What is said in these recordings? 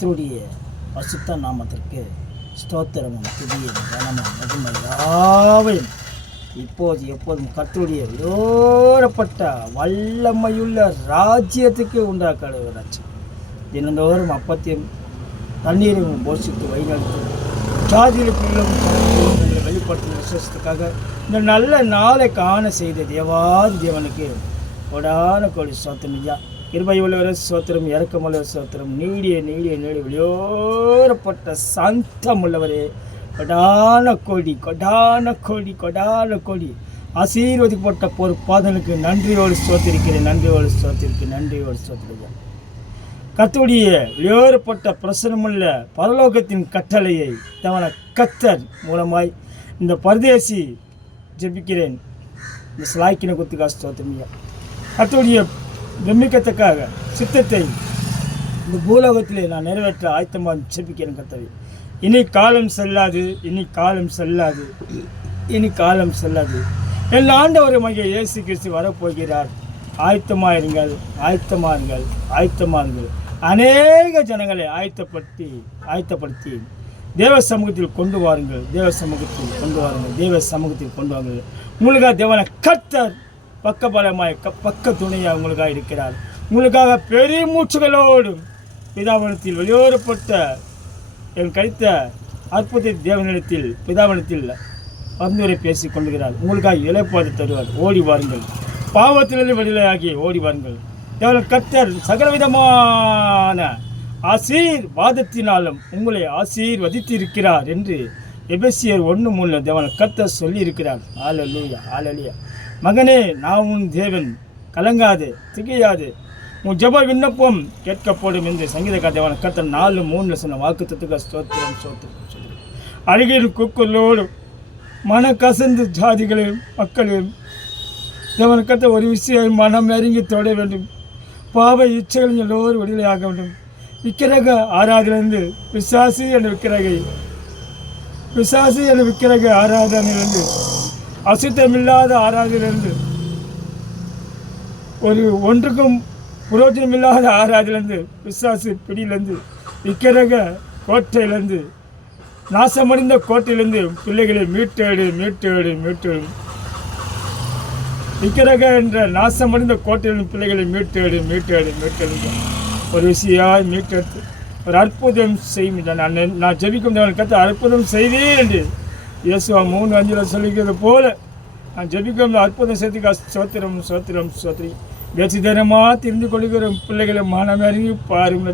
கர்த்தருடைய பரிசுத்த நாமத்திற்கு ஸ்தோத்திரமும் துதியும் கனமும் மகிமை யாவையும் இப்போது எப்போதும் கர்த்தருடைய விரோதப்பட்ட வல்லமையுள்ள ராஜ்யத்துக்கு உண்டாக்கப்படுகிறாச்சு. தினந்தோறும் அப்பத்தையும் தண்ணீரையும் போஷித்து வழிநடத்தி ஜாதிகளுக்குள்ளும் வெளிப்படுத்தும் விசேஷத்துக்காக இந்த நல்ல நாளை காண செய்த தேவனுக்கு கொடான கோடி ஸ்தோத்திரம் ஐயா. கிருபை உள்ளவர ஸ்தோத்திரம், இறக்கமுள்ள ஸ்தோத்திரம், நீடிய வெளியோரப்பட்ட சாந்தம் உள்ளவரே கொடான கோடி கொடான கோடி கொடான கோடி ஆசீர்வதிக்கப்பட்ட ஒரு பாதனுக்கு நன்றியோடு ஸ்தோத்திருக்கிறேன், நன்றியோடு ஸ்தோத்திரிக்கிறேன். கர்த்தருடைய வெளியோரப்பட்ட பிரசனமுள்ள பரலோகத்தின் கட்டளையை தவன கர்த்தர் மூலமாய் இந்த பரதேசி ஜெபிக்கிறேன். இந்த ஸ்லாய்க்கின குத்துக்கா ஸ்தோத்திரம். கர்த்தருடைய பிரமிக்கத்தக்காக சித்தத்தை இந்த பூலோகத்திலே நான் நிறைவேற்ற ஆயத்தமாக ஜெபிக்கிறேன். கர்த்தரை இனி காலம் செல்லாது. என் ஆண்டவர் மகிழ இயேசு கிறிஸ்து வரப்போகிறார். ஆயத்தமாருங்கள். அநேக ஜனங்களை ஆயத்தப்படுத்தி தேவ சமூகத்தில் கொண்டு வாருங்கள். உங்களுக்காக தேவனை கர்த்தர் பக்கபலமாய் பக்க துணையாக உங்களுக்காக இருக்கிறார். உங்களுக்காக பெரிய மூச்சுகளோடு பிதாவனத்தில் வெளியோரப்பட்ட என் கழித்த அற்புத தேவனிடத்தில் பிதாவனத்தில் பரிந்துரை பேசி கொள்கிறார். உங்களுக்காக இளைப்பாறு தருவார். ஓடி வாருங்கள், பாவத்திலிருந்து விடுதலையாகி ஓடி வாருங்கள். தேவன் கர்த்தர் சகலவிதமான ஆசீர்வாதத்தினாலும் உங்களை ஆசீர்வதித்திருக்கிறார் என்று எபேசியர் 1:3 தேவன் கர்த்தர் சொல்லி இருக்கிறார். ஹல்லேலூயா. மகனே, நான் உன் தேவன், கலங்காது திகையாது, உன் ஜெப விண்ணப்பம் கேட்கப்படும் என்று சங்கீதக்காரன் கர்த்தர் 4:3 சொன்ன வாக்குத்தத்தத்துக்கு ஸ்தோத்திரம். அழுகையில் கூக்குரலோடு மன கசந்து ஜாதிகளையும் மக்களையும் தேவன் கர்த்தர் ஒரு விஷயம் மனம் நெருங்கி தொட வேண்டும். பாவ இச்சைகள் எல்லோரும் விடுதலையாக வேண்டும். விக்கிரக ஆராதனிலிருந்து பிசாசு என்ற விக்கிரக ஆராதனையிலிருந்து அசுத்தமில்லாத ஆராதனையிலிருந்து ஒன்றுக்கும் புரோஜனமில்லாத ஆராதனையிலிருந்து பிசாசு பிடியிலிருந்து விக்கிரக கோட்டையிலிருந்து நாசமடைந்த கோட்டையிலிருந்து பிள்ளைகளை மீட்டெடு. விக்கிரக என்ற நாசமடைந்த கோட்டையிலிருந்து பிள்ளைகளை மீட்டெடு. ஒரு விஷயம் மீட்டெடுத்து ஒரு அற்புதம் செய்யும். நான் ஜெபிக்கும் கருத்து அற்புதம் செய்தேன் என்று இயேசுவா 3:5 சொல்லிக்கிறது போல நான் ஜெபிக்கும் அற்புதம் செய்துக்கா சோத்திரம். பேசிதனமாக தெரிந்து கொள்கிற பிள்ளைகளை மனம் இறங்கி பாருங்க.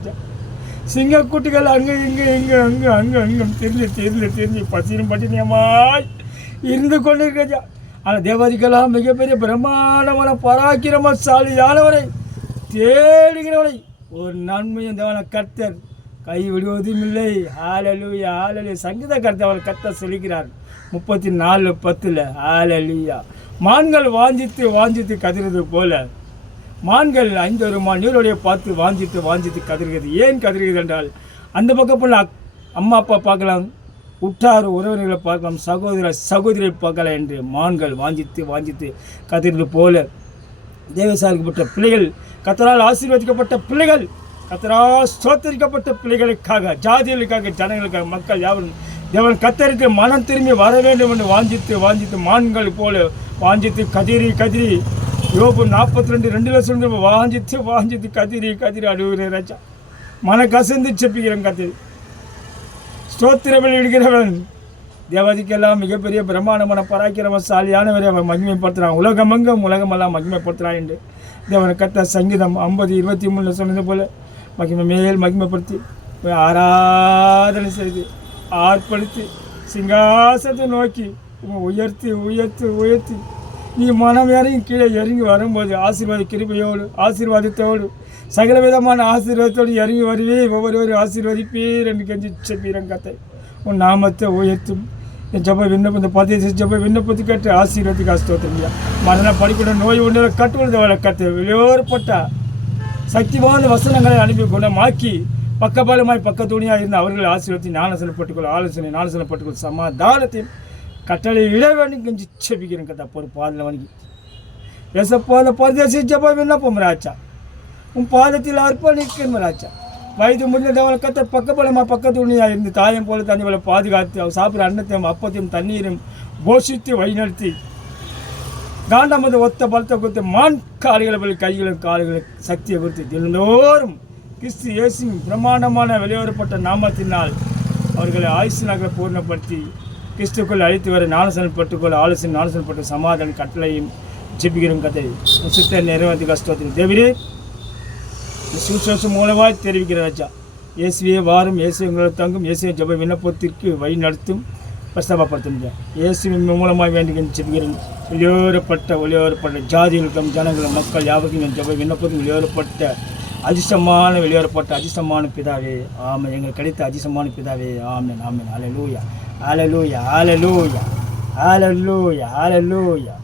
சிங்கக்குட்டிகள் அங்கும் தெரிஞ்சு பசியும் பட்டினியமாய் இருந்து கொண்டிருக்கா. ஆனால் தேவதிகளாம் மிகப்பெரிய பிரம்மாண்டமான பராக்கிரமசாலியானவரை தேடுகிறவரை ஒரு நன்மையும் தேவன கர்த்தர் கைவிடுவதும் இல்லை. ஹல்லேலூயா. சங்கீத கர்த்தர் சொல்லுகிறார் 34:10 ஹல்லேலூயா. மான்கள் வாஞ்சித்து கதிர்றது போல மான்கள் 5 மான் நீரோடைய பார்த்து வாஞ்சித்து கதிர்கிறது. ஏன் கதிர்கிறது என்றால் அந்த பக்கம் போல அம்மா அப்பா பார்க்கலாம், உற்றார் உறவினர்களை பார்க்கலாம், சகோதரி பார்க்கலாம் என்று மான்கள் வாஞ்சித்து கதிர்றது போல தேவசாரிக்கப்பட்ட பிள்ளைகள், கர்த்தரால் ஆசீர்வதிக்கப்பட்ட பிள்ளைகள், கர்த்தரால் ஸ்தோத்திரிக்கப்பட்ட பிள்ளைகளுக்காக, ஜாதிகளுக்காக, ஜனங்களுக்காக, மக்கள் யாவரும் தேவன் கர்த்தருக்கு மனம் திரும்பி வர வேண்டும் என்று வாஞ்சித்து மான்கள் போல வாஞ்சித்து கதிரி யோபு 42:2 வாஞ்சித்து கதிரி அழுகிற ராஜா. மன கசந்து செப்பிக்கிறேன். கத்திரி ஸ்தோத்திரவில் இடுகிறவன் தேவதிக்கெல்லாம் மிகப்பெரிய பிரம்மாண்டமான பராக்கிரமசாலியானவரை அவன் மகிமைப்படுத்துகிறான். உலகமெல்லாம் மகிமைப்படுத்துகிறான் என்று தேவன் கர்த்தர் சங்கீதம் 50:23 சொன்னது போல மகிமைப்படுத்தி ஆராதனை செய்து ஆர்ப்பணித்து சிங்காசத்தை நோக்கி உயர்த்தி நீ மனம் இறங்கி கீழே இறங்கி வரும்போது ஆசீர்வாதத்தோடு சகல விதமான ஆசீர்வாதத்தோடு இறங்கி வருவே, ஒவ்வொருவரும் ஆசீர்வதிப்பீர் என்று கெஞ்சி செப்பீரன் கத்தை. உன் நாமத்தை உயர்த்தும் என் ஜப விண்ணப்பம், இந்த பதவி ஜப விண்ணப்பத்தை கட்டு ஆசீர்வதிக்கு ஸ்தோத்திரம்யா. மரண படிக்கூட நோய் ஒன்றில் கட்டுவதை கத்து வெளியோரப்பட்ட சக்திவான வசனங்களை அனுப்பி குணமாக்கி பக்கபலமாய் பக்கத்துணியாக இருந்து அவர்கள் ஆசீர்வதி ஆலோசனை சமாதானத்தையும் கட்டளை இட வேண்டும் கெஞ்சி செபிக்கிறேன். கத்தா ஒரு பாதில் வணங்கி எசப்போல பரதேசி ஜப விண்ணப்பம் ராஜா, உன் பாதத்தில் அர்ப்பணிக்கும் ராஜா. வயது முடிந்த தேவனை கர்த்தர் பக்கபலமாக பக்கத்து உண்மையாக இருந்து தாயம் போல தண்ணி போல பாதுகாத்து அவர் சாப்பிட்ற அன்னத்தையும் அப்பத்தையும் தண்ணீரும் போஷித்து வழிநடத்தி காண்டமது ஒத்த பலத்தை கொடுத்து மான் கால்களை போல கைகளும் கால்களும் சக்தியை கொடுத்து தினந்தோறும் கிறிஸ்து இயேசுவின் பிரமாண்டமான வெளியேறப்பட்ட நாமத்தினால் அவர்களை ஆயுசு நகரை பூர்ணப்படுத்தி கிறிஸ்துக்குள் அழைத்து வர ஞானசனப்பட்டுக்கொள்ள ஞானசனப்பட்டு சமாதான கட்டளையும் ஜெபிக்கிறோம் கதை சுத்த நிறைவேற்றி கஷ்டத்தில் தேவரே சுவிசேஷம் மூலமாய் தெரிவிக்கிற ராஜா இயேசுவே வாரும் இயேசு எங்களை தங்கும் இயேசுவை ஜெப விண்ணப்பத்திற்கு வழி நடத்தும் பிரஸ்தாபப்படுத்தும் இயேசுவின் மூலமாக வேண்டுகின்ற ஜெபிக்கிறேன் வெளியேறப்பட்ட ஜாதிகளுக்கும் ஜனங்களும் மக்கள் யாவருக்கும் ஜெப விண்ணப்பத்தும் வெளியேறப்பட்ட அதிர்ஷ்டமான பிதாவே ஆமாம் எங்களுக்கு கிடைத்த அதிர்ஷ்டமான பிதாவே ஆமென் ஆமென் ஹல்லேலூயா ஹல்லேலூயா ஹல்லேலூயா ஹல்லேலூயா ஹல்லேலூயா